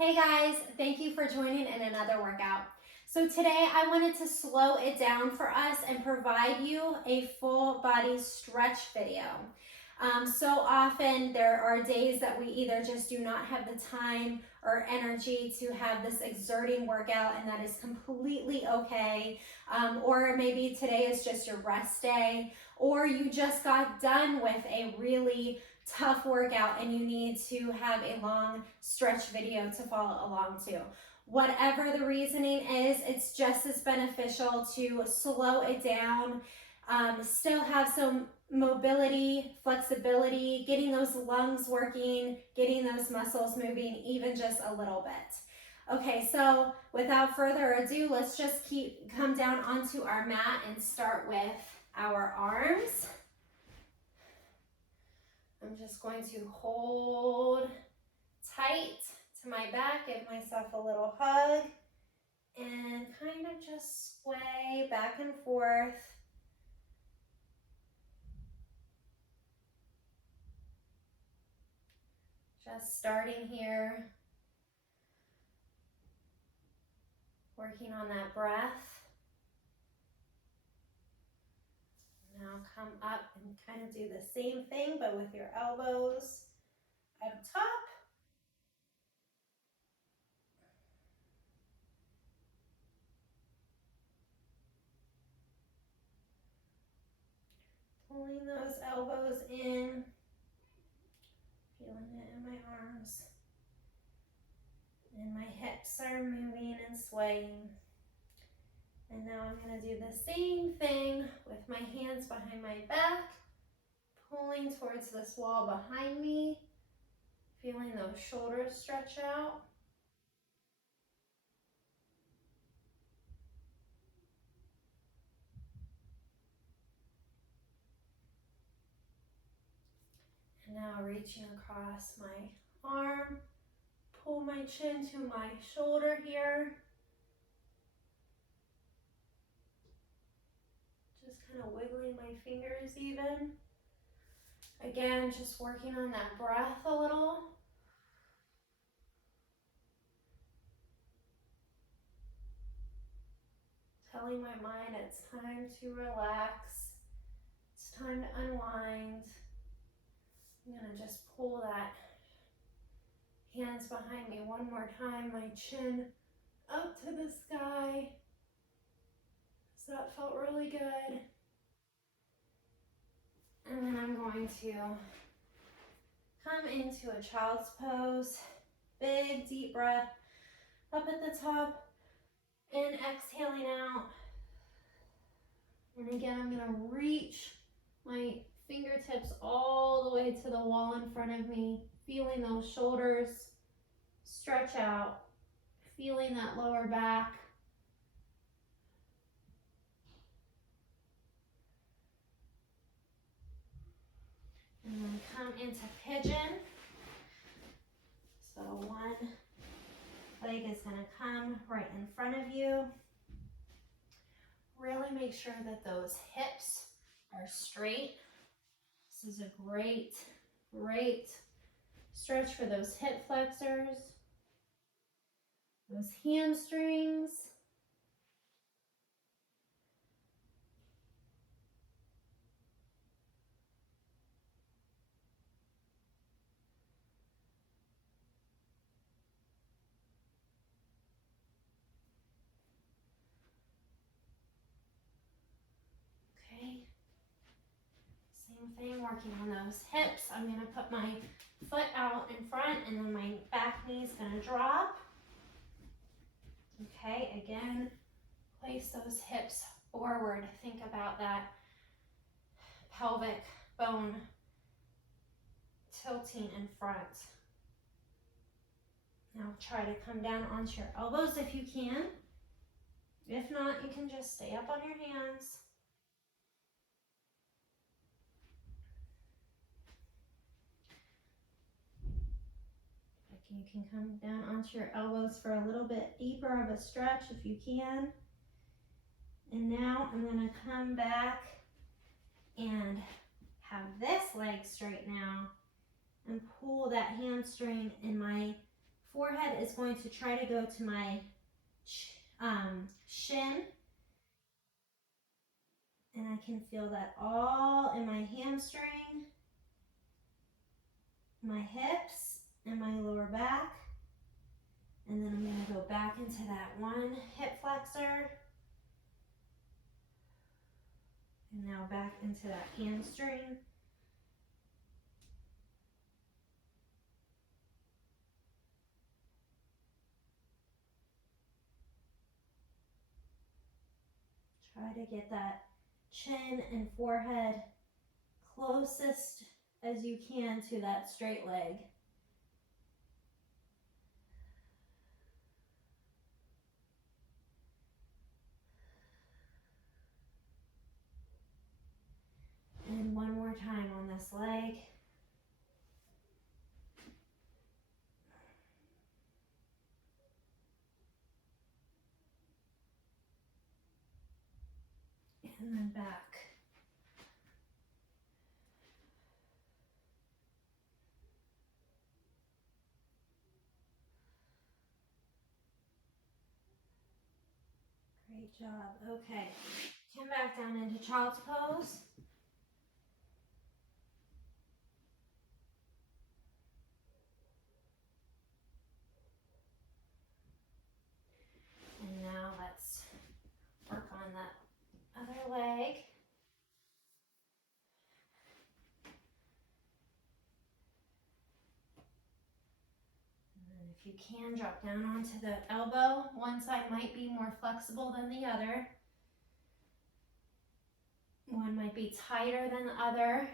Hey guys, thank you for joining in another workout. So today I wanted to slow it down for us and provide you a full body stretch video. So often there are days that we either just do not have the time or energy to have this exerting workout, and that is completely okay. Or maybe today is just your rest day, or you just got done with a really tough workout and you need to have a long stretch video to follow along to. Whatever the reasoning is, it's just as beneficial to slow it down, still have some mobility, flexibility, getting those lungs working, getting those muscles moving even just a little bit. Okay, so without further ado, let's just come down onto our mat and start with our arms. I'm just going to hold tight to my back, give myself a little hug, and kind of just sway back and forth. Just starting here, working on that breath. Now come up and kind of do the same thing, but with your elbows up top. Pulling those elbows in, feeling it in my arms. And my hips are moving and swaying. And now I'm going to do the same thing with my hands behind my back, pulling towards this wall behind me, feeling those shoulders stretch out. And now reaching across my arm, pull my chin to my shoulder here. Just kind of wiggling my fingers even. Again, just working on that breath a little. Telling my mind it's time to relax. It's time to unwind. I'm going to just pull that hands behind me one more time, my chin up to the sky. So that felt really good. And then I'm going to come into a child's pose. Big deep breath up at the top and exhaling out. And again, I'm going to reach my fingertips all the way to the wall in front of me, feeling those shoulders stretch out, feeling that lower back. And then come into pigeon. So one leg is going to come right in front of you. Really make sure that those hips are straight. This is a great stretch for those hip flexors, those hamstrings. Okay. Same thing, working on those hips. I'm going to put my foot out in front and then my back knee is going to drop. Okay, again, place those hips forward. Think about that pelvic bone tilting in front. Now try to come down onto your elbows if you can. If not, you can just stay up on your hands. You can come down onto your elbows for a little bit deeper of a stretch if you can. And now I'm going to come back and have this leg straight now and pull that hamstring in my forehead is going to try to go to my shin. And I can feel that all in my hamstring, my hips, and my lower back. And then I'm going to go back into that one hip flexor. And now back into that hamstring. Try to get that chin and forehead closest as you can to that straight leg. And one more time on this leg. And then back. Great job. Okay. Come back down into child's pose. And now let's work on that other leg. And if you can, drop down onto the elbow. One side might be more flexible than the other. One might be tighter than the other.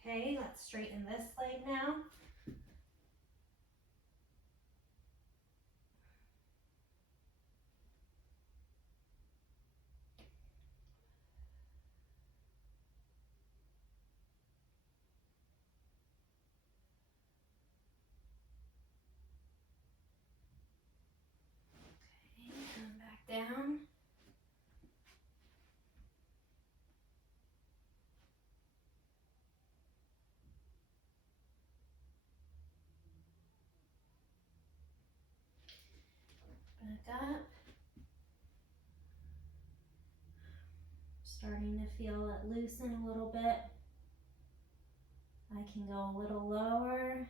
Okay, let's straighten this leg now. Okay, come back down. Back up. Starting to feel it loosen a little bit. I can go a little lower.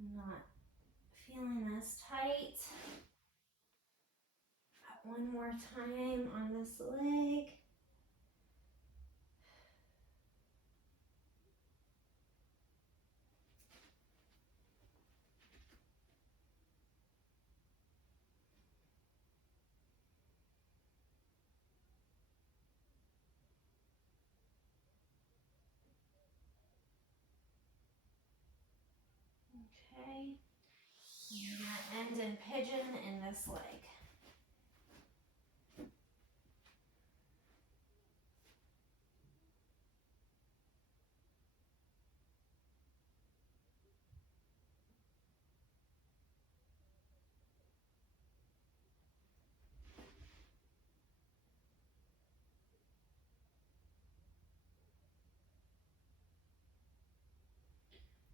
I'm not feeling as tight. One more time on this leg. Okay. And that end in pigeon in this leg.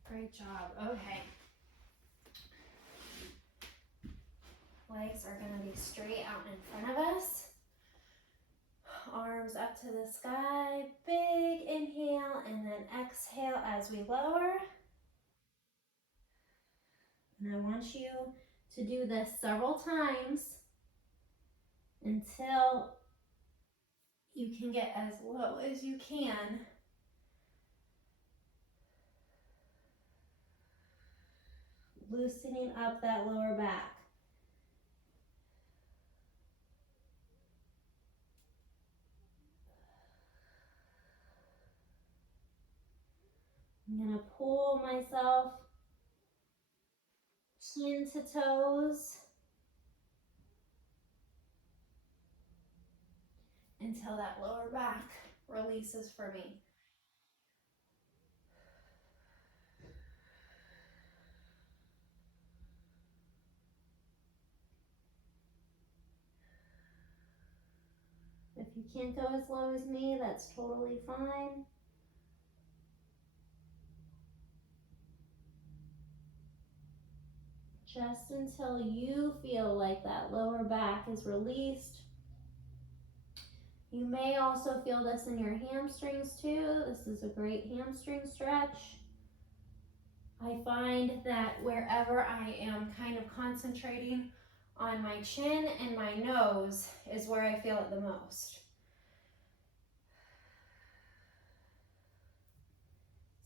Great job. Okay. Legs are going to be straight out in front of us. Arms up to the sky. Big inhale and then exhale as we lower. And I want you to do this several times until you can get as low as you can. Loosening up that lower back. I'm going to pull myself chin to toes until that lower back releases for me. If you can't go as low as me, that's totally fine. just until you feel like that lower back is released. You may also feel this in your hamstrings too. This is a great hamstring stretch. I find that wherever I am kind of concentrating on my chin and my nose is where I feel it the most.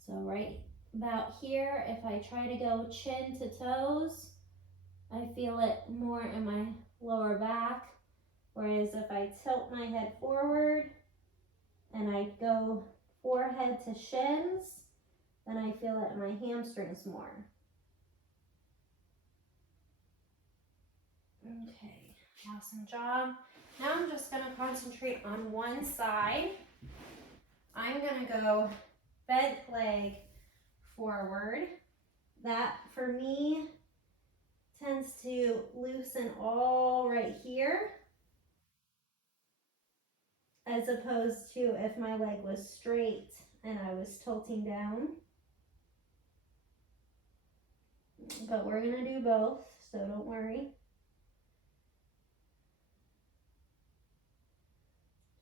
So right about here, if I try to go chin to toes, I feel it more in my lower back. Whereas if I tilt my head forward and I go forehead to shins, then I feel it in my hamstrings more. Okay, awesome job. Now I'm just gonna concentrate on one side. I'm gonna go bent leg forward. That for me tends to loosen all right here, as opposed to if my leg was straight and I was tilting down. But we're gonna do both, so don't worry.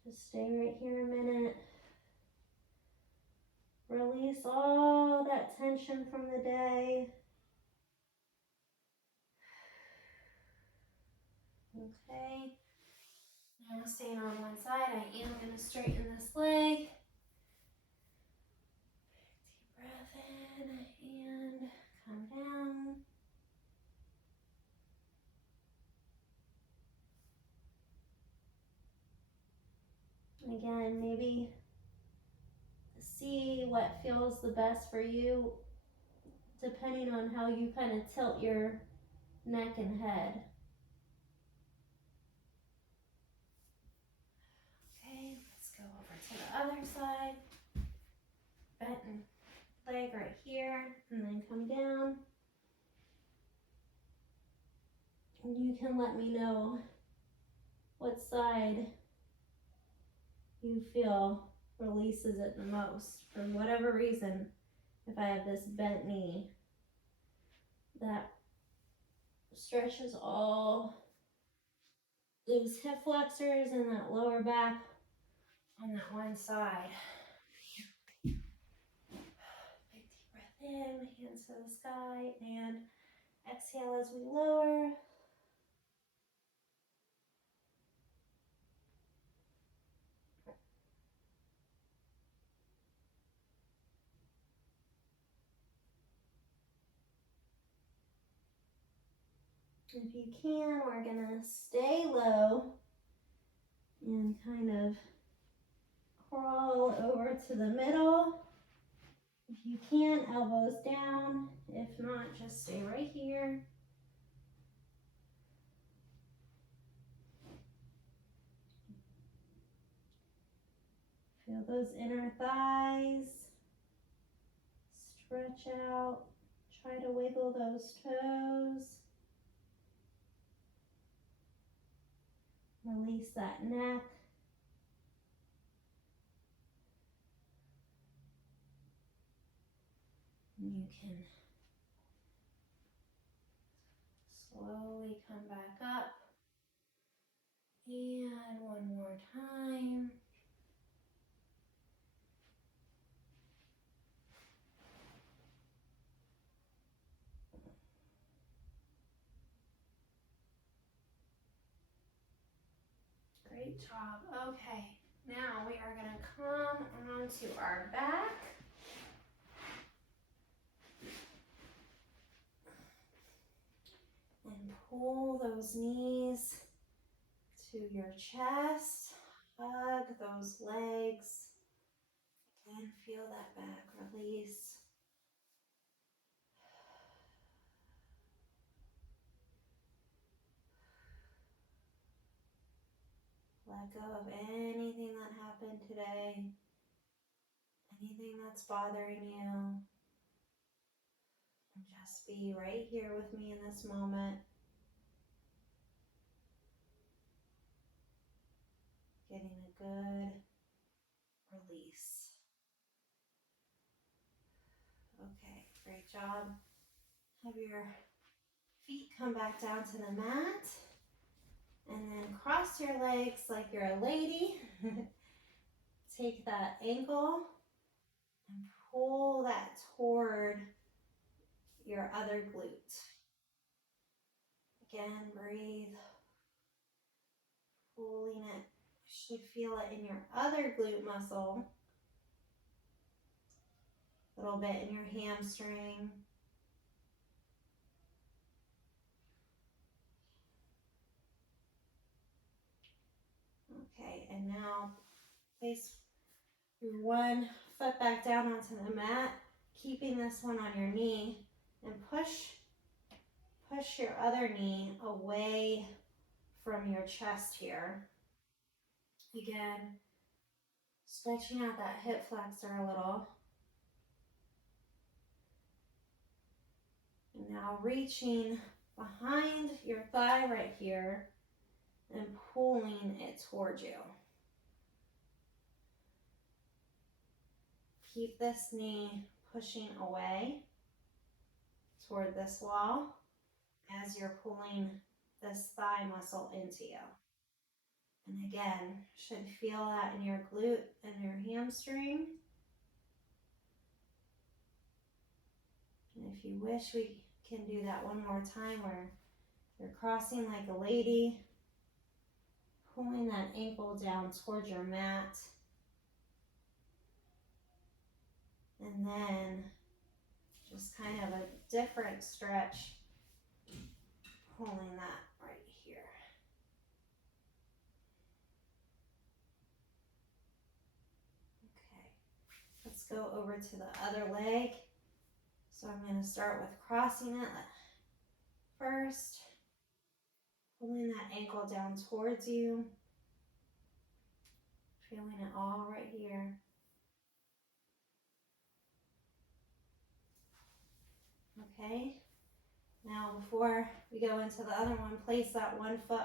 Just stay right here a minute. Release all that tension from the day. Okay. Now staying on one side, I am going to straighten this leg. Deep breath in and come down. Again, maybe see what feels the best for you, depending on how you kind of tilt your neck and head. Okay, let's go over to the other side. Bent leg right here, and then come down. And you can let me know what side you feel releases it the most. For whatever reason, if I have this bent knee, that stretches all those hip flexors and that lower back on that one side. Big deep breath in, hands to the sky, and exhale as we lower. If you can, we're gonna stay low and kind of crawl over to the middle. If you can, elbows down. If not, just stay right here. Feel those inner thighs. Stretch out. Try to wiggle those toes. Release that neck. You can slowly come back up. And one more time. Great job. Okay, now we are going to come onto our back. And pull those knees to your chest. Hug those legs. And feel that back release. Let go of anything that happened today. Anything that's bothering you. And just be right here with me in this moment. Getting a good release. Okay, great job. Have your Feet come back down to the mat. And then cross your legs like you're a lady. Take that ankle and pull that toward your other glute. Again, breathe. Pulling it. You should feel it in your other glute muscle. A little bit in your hamstring. Okay, and now place your one foot back down onto the mat, keeping this one on your knee, and push your other knee away from your chest here. Again, stretching out that hip flexor a little. And now reaching behind your thigh right here and pulling it towards you. Keep this knee pushing away toward this wall as you're pulling this thigh muscle into you. And again, should feel that in your glute and your hamstring. And if you wish, we can do that one more time where you're crossing like a lady, pulling that ankle down towards your mat. And then just kind of a different stretch, pulling that right here. Okay, let's go over to the other leg. So I'm going to start with crossing it first, pulling that ankle down towards you, feeling it all right here. Okay, now before we go into the other one, place that one foot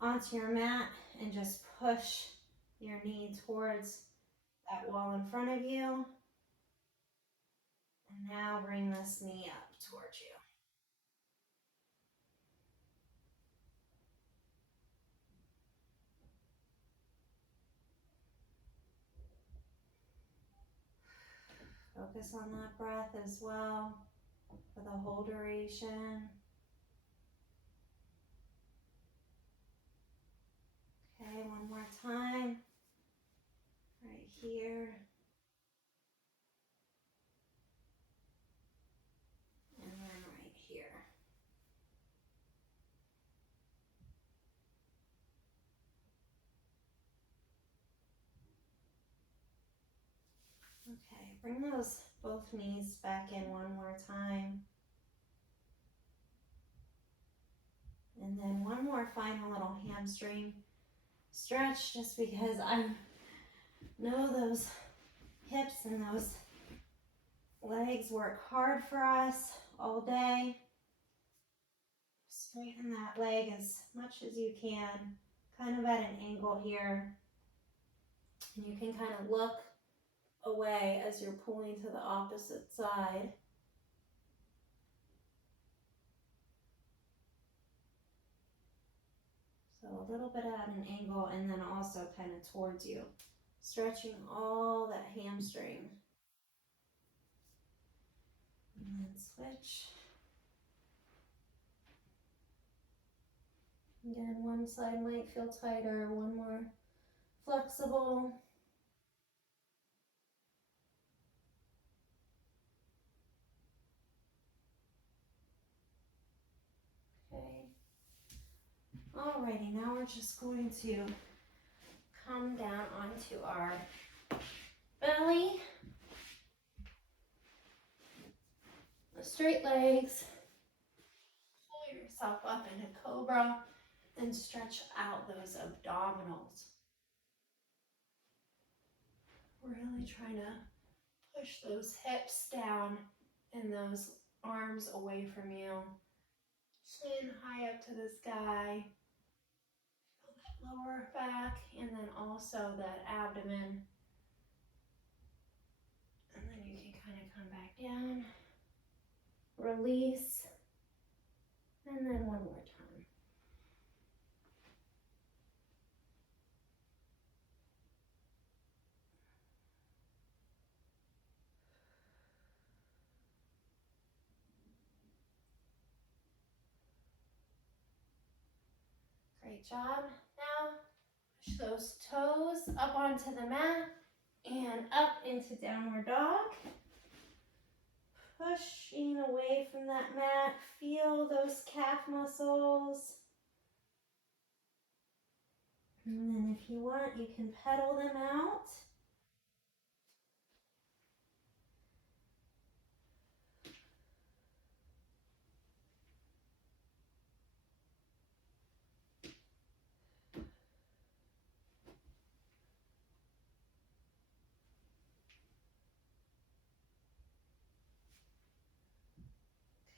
onto your mat and just push your knee towards that wall in front of you. And now bring this knee up towards you. Focus on that breath as well for the whole duration. Okay, one more time. Right here. And then right here. Okay, bring those both knees back in one more time. And then one more final little hamstring stretch, just because I know those hips and those legs work hard for us all day. Straighten that leg as much as you can, kind of at an angle here. And you can kind of look away as you're pulling to the opposite side. So a little bit at an angle and then also kind of towards you, stretching all that hamstring. And then switch. Again, one side might feel tighter, one more flexible. Okay. Alrighty, now we're just going to come down onto our belly. Straight legs. Pull yourself up into Cobra and stretch out those abdominals. Really trying to push those hips down and those arms away from you. Chin high up to the sky. Feel that lower back and then also that abdomen. And then you can kind of come back down. Release. And then one more time. Great job. Now push those toes up onto the mat and up into downward dog. Pushing away from that mat. Feel those calf muscles. And then if you want, you can pedal them out.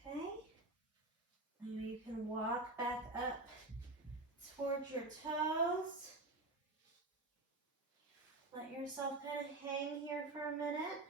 Okay. Now you can walk back up towards your toes. Let yourself kind of hang here for a minute.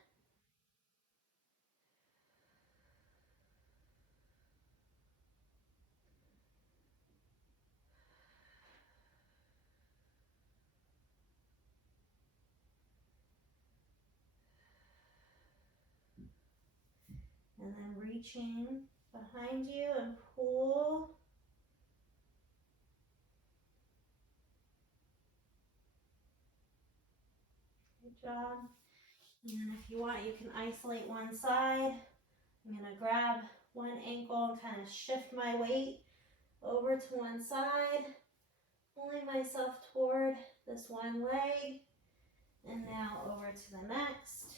And then reaching behind you and pull. Good job. And then if you want, you can isolate one side. I'm going to grab one ankle and kind of shift my weight over to one side, pulling myself toward this one leg, and now over to the next.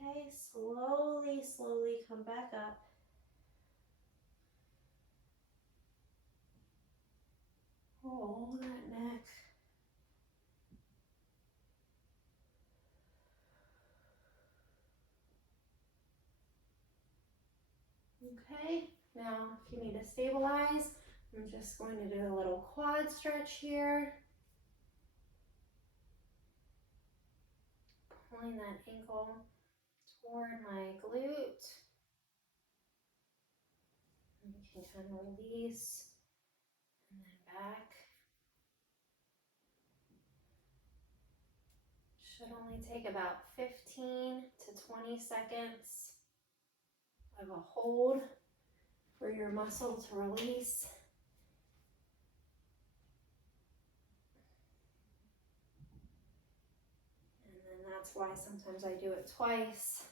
Okay, slowly, slowly come back up. Roll that neck. Okay, now if you need to stabilize, I'm just going to do a little quad stretch here. Pulling that ankle toward my glute. And you can kind of release and then back. Should only take about 15 to 20 seconds of a hold for your muscle to release. And then that's why sometimes I do it twice.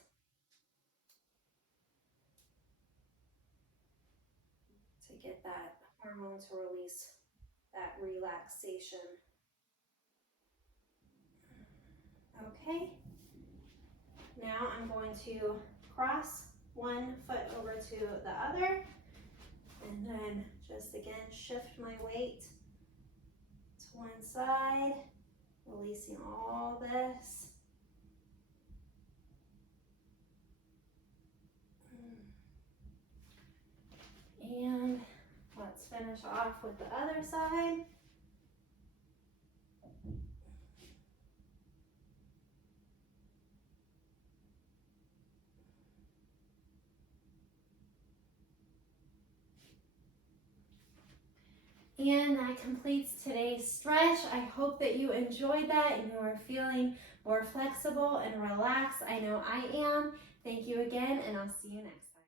To get that hormone to release, that relaxation. Okay, now I'm going to cross one foot over to the other, and then just again shift my weight to one side, releasing all this. And let's finish off with the other side. And that completes today's stretch. I hope that you enjoyed that and you are feeling more flexible and relaxed. I know I am. Thank you again, and I'll see you next time.